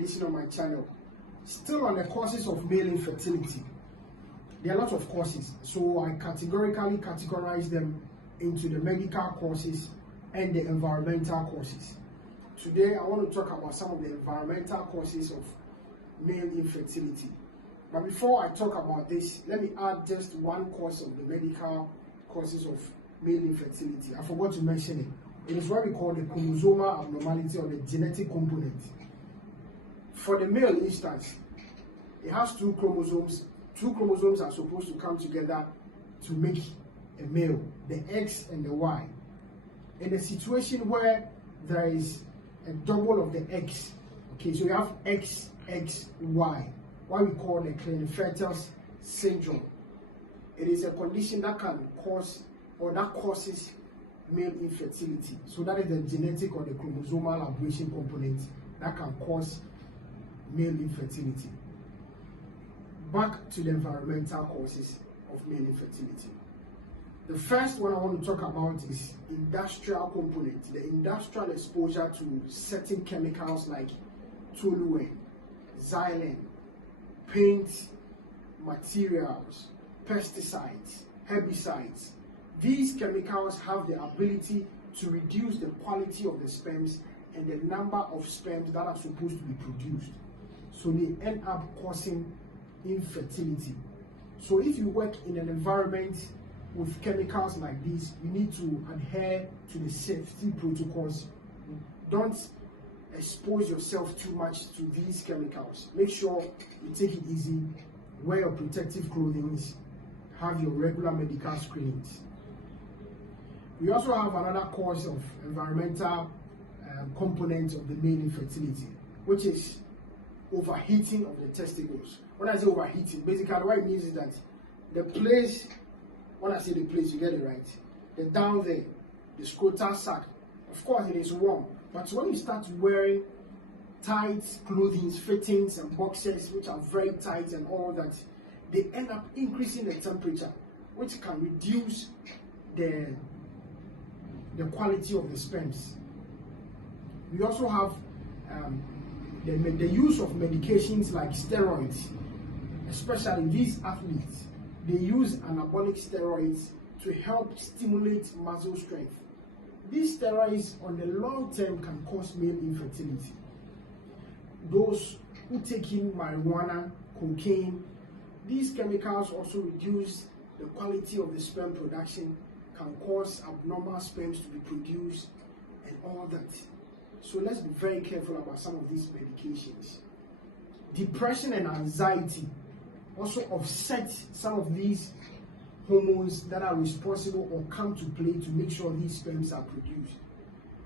edition of my channel. Still on the causes of male infertility. There are lots of causes, so I categorically categorize them into the medical causes and the environmental causes. Today I want to talk about some of the environmental causes of male infertility. But before I talk about this, let me add just one cause of the medical causes of male infertility. I forgot to mention it. It is what we call the chromosomal abnormality or the genetic component. For the male instance, it has two chromosomes. Two chromosomes are supposed to come together to make a male, the X and the Y. In a situation where there is a double of the X, okay, so you have XXY, what we call the Klinefelter syndrome. It is a condition that can cause or that causes male infertility. So that is the genetic or the chromosomal aberration component that can cause male infertility. Back to the environmental causes of male infertility. The first one I want to talk about is industrial component, the industrial exposure to certain chemicals like toluene, xylene, paint materials, pesticides, herbicides. These chemicals have the ability to reduce the quality of the sperms and the number of sperms that are supposed to be produced. So they end up causing infertility. So if you work in an environment with chemicals like this, you need to adhere to the safety protocols. Don't expose yourself too much to these chemicals. Make sure you take it easy, wear your protective clothing, have your regular medical screenings. We also have another cause of environmental component of the male infertility, which is overheating of the testicles. When I say overheating, basically what it means is that the place, when I say the place, you get it right, the down there, the scrotal sac, of course it is warm, but when you start wearing tight clothing, fittings and boxers which are very tight and all that, they end up increasing the temperature, which can reduce the quality of the sperms. We also have the use of medications like steroids, especially these athletes. They use anabolic steroids to help stimulate muscle strength. These steroids on the long term can cause male infertility. Those who take in marijuana, cocaine, these chemicals also reduce the quality of the sperm production, can cause abnormal sperms to be produced and all that. So let's be very careful about some of these medications. Depression and anxiety also offset some of these hormones that are responsible or come to play to make sure these sperms are produced.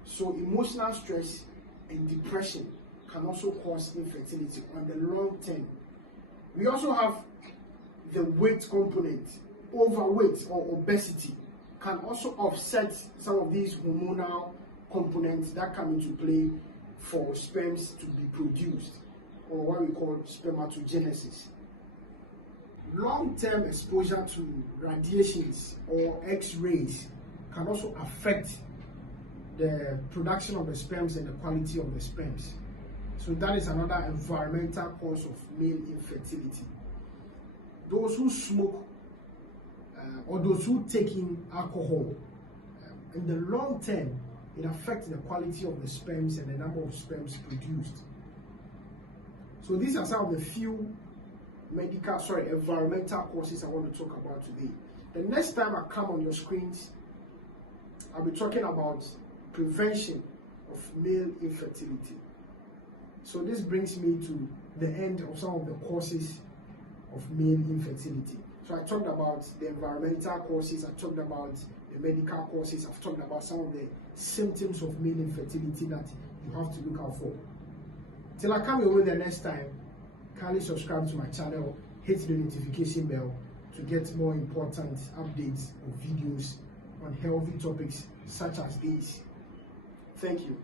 So emotional stress and depression can also cause infertility on the long term. We also have the weight component. Overweight or obesity can also offset some of these hormonal components that come into play for sperms to be produced, or what we call spermatogenesis. Long-term exposure to radiations or X-rays can also affect the production of the sperms and the quality of the sperms. So that is another environmental cause of male infertility. Those who smoke or those who take in alcohol, in the long term, it affects the quality of the sperms and the number of sperms produced. So these are some of the few environmental causes I want to talk about today. The next time I come on your screens, I'll be talking about prevention of male infertility. So this brings me to the end of some of the causes of male infertility. So I talked about the environmental causes, I talked about the medical causes, I've talked about some of the symptoms of male infertility that you have to look out for. Till I come your way the next time, kindly subscribe to my channel, hit the notification bell to get more important updates or videos on healthy topics such as these. Thank you.